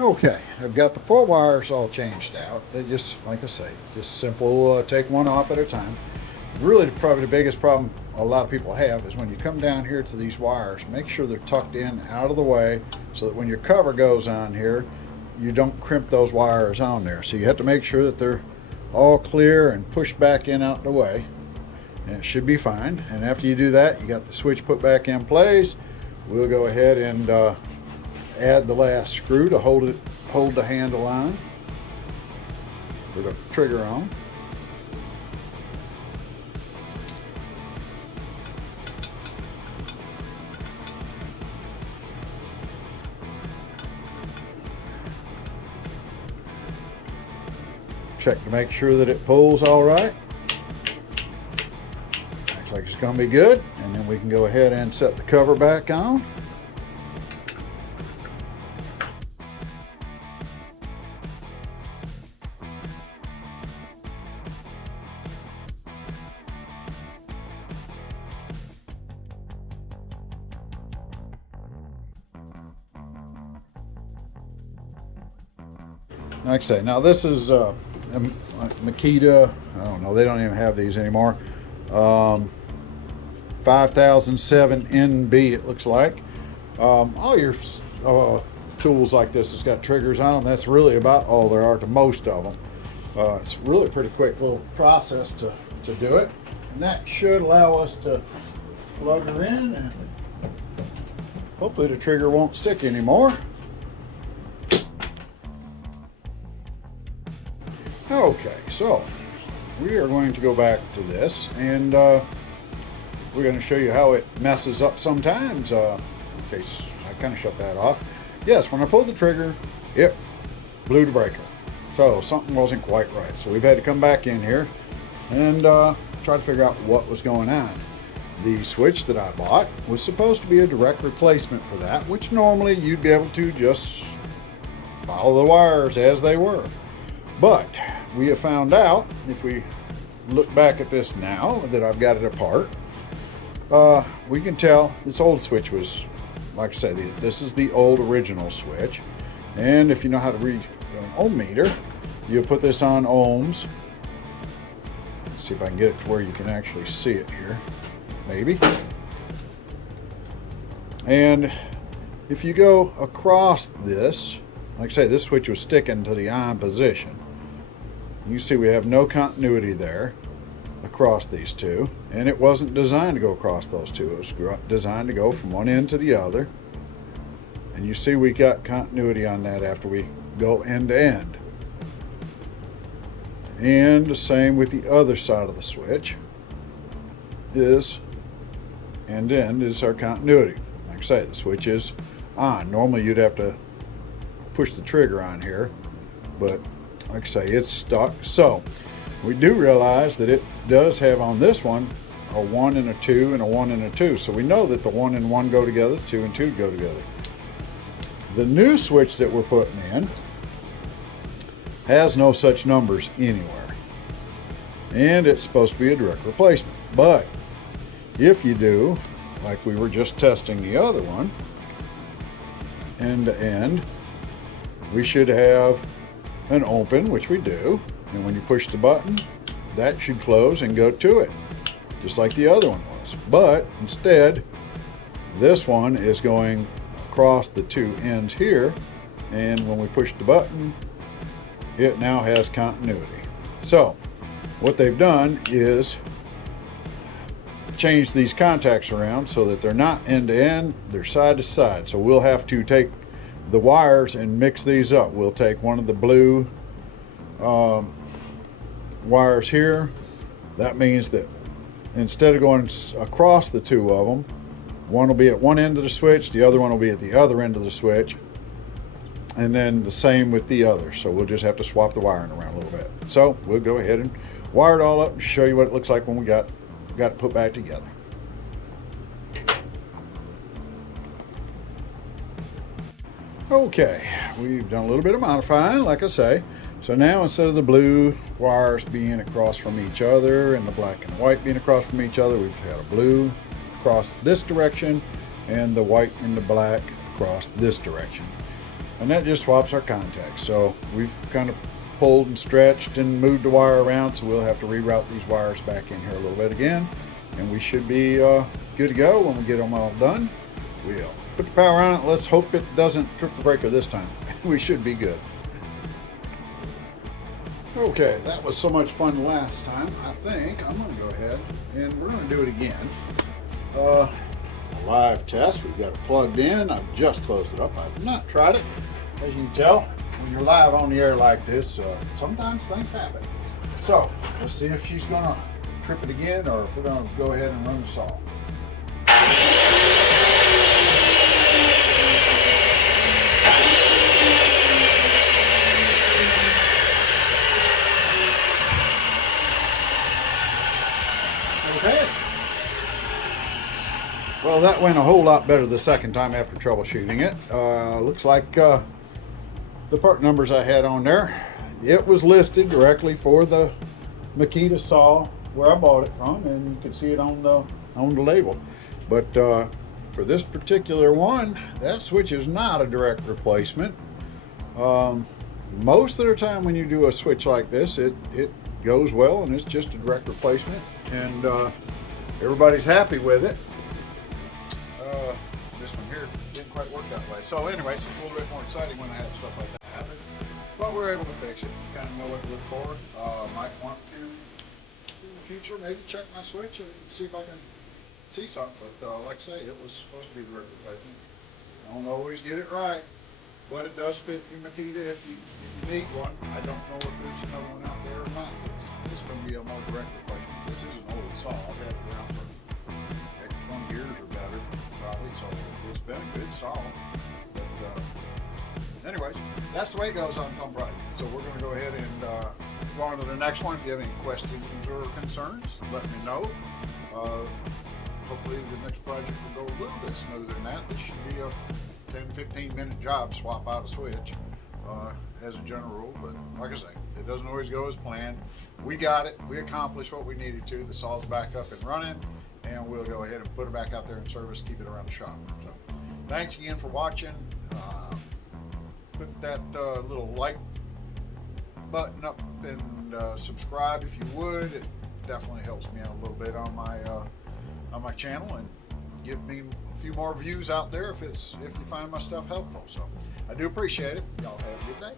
Okay, I've got the 4 wires all changed out. They just, like I say, just simple, take one off at a time. Really, probably the biggest problem a lot of people have is when you come down here to these wires, make sure they're tucked in out of the way so that when your cover goes on here, you don't crimp those wires on there. So you have to make sure that they're all clear and pushed back in out the way, and it should be fine. And after you do that, you got the switch put back in place. We'll go ahead and add the last screw to hold the handle on, for the trigger on. Check to make sure that it pulls all right. Looks like it's going to be good, and then we can go ahead and set the cover back on. Like I say, now this is Mikita. I don't know, they don't even have these anymore. 5007 NB, it looks like. All your tools like this has got triggers on them. That's really about all there are to most of them. It's really a pretty quick little process to do it. And that should allow us to plug her in, and hopefully the trigger won't stick anymore. Okay, so we are going to go back to this, and we're going to show you how it messes up sometimes. In case I kind of shut that off. Yes, when I pulled the trigger, it blew the breaker. So something wasn't quite right. So we've had to come back in here and try to figure out what was going on. The switch that I bought was supposed to be a direct replacement for that, which normally you'd be able to just follow the wires as they were. But we have found out, if we look back at this now that I've got it apart, we can tell this old switch was, like I say, this is the old original switch. And if you know how to read an ohm meter, you put this on ohms. Let's see if I can get it to where you can actually see it here, maybe. And if you go across this, like I say, this switch was sticking to the on position. You see we have no continuity there across these two, and it wasn't designed to go across those two. It was designed to go from one end to the other. And you see we got continuity on that after we go end to end. And the same with the other side of the switch is end to end is our continuity. Like I say, the switch is on. Normally you'd have to push the trigger on here, but like I say, it's stuck. So we do realize that it does have on this one a 1 and a 2 and a 1 and a 2. So we know that the 1 and 1 go together, 2 and 2 go together. The new switch that we're putting in has no such numbers anywhere. And it's supposed to be a direct replacement. But if you do, like we were just testing the other one, end to end, we should have an open, which we do, and when you push the button, that should close and go to it, just like the other one was. But instead, this one is going across the two ends here, and when we push the button, it now has continuity. So what they've done is change these contacts around so that they're not end to end, they're side to side. So we'll have to take the wires and mix these up. We'll take one of the blue wires here. That means that instead of going across the two of them, one will be at one end of the switch, the other one will be at the other end of the switch, and then the same with the other. So we'll just have to swap the wiring around a little bit. So we'll go ahead and wire it all up and show you what it looks like when we got it put back together. Okay, we've done a little bit of modifying, like I say. So now instead of the blue wires being across from each other and the black and the white being across from each other, we've had a blue across this direction and the white and the black across this direction. and that just swaps our contacts. So we've kind of pulled and stretched and moved the wire around, so we'll have to reroute these wires back in here a little bit again, and we should be good to go when we get them all done. We'll put the power on it. Let's hope it doesn't trip the breaker this time. We should be good. Okay, that was so much fun last time. I think I'm going to go ahead and we're going to do it again. A live test. We've got it plugged in. I've just closed it up. I've not tried it. As you can tell, when you're live on the air like this, sometimes things happen. So let's see if she's going to trip it again, or if we're going to go ahead and run the saw. Okay. Well, that went a whole lot better the second time after troubleshooting it. Looks like the part numbers I had on there, it was listed directly for the Mikita saw where I bought it from, and you can see it on the label. But for this particular one, that switch is not a direct replacement. Most of the time when you do a switch like this, it goes well and it's just a direct replacement, and everybody's happy with it. This one here didn't quite work that way. So anyways, it's a little bit more exciting when I have stuff like that happen. But we're able to fix it. Kind of know what to look for. Might want to, in the future, maybe check my switch and see if I can see something. But like I say, it was supposed to be the direct replacement. I don't always get it right, but it does fit your Mikita if you need one. I don't know if there's another one out there or not. This is going to be a more direct replacement. This is an old saw. I've had it around for 20 years or better, probably, so it's been a good saw. But anyways, that's the way it goes on some projects. So we're going to go ahead and go on to the next one. If you have any questions or concerns, let me know. Hopefully the next project will go a little bit smoother than that. This should be a 10-15 minute job, swap out a switch as a general rule. But like I say, it doesn't always go as planned. We got it. We accomplished what we needed to. The saw's back up and running, and we'll go ahead and put it back out there in service, keep it around the shop. So thanks again for watching. Put that little like button up and subscribe if you would. It definitely helps me out a little bit on my channel, and give me a few more views out there if you find my stuff helpful. So I do appreciate it. Y'all have a good day.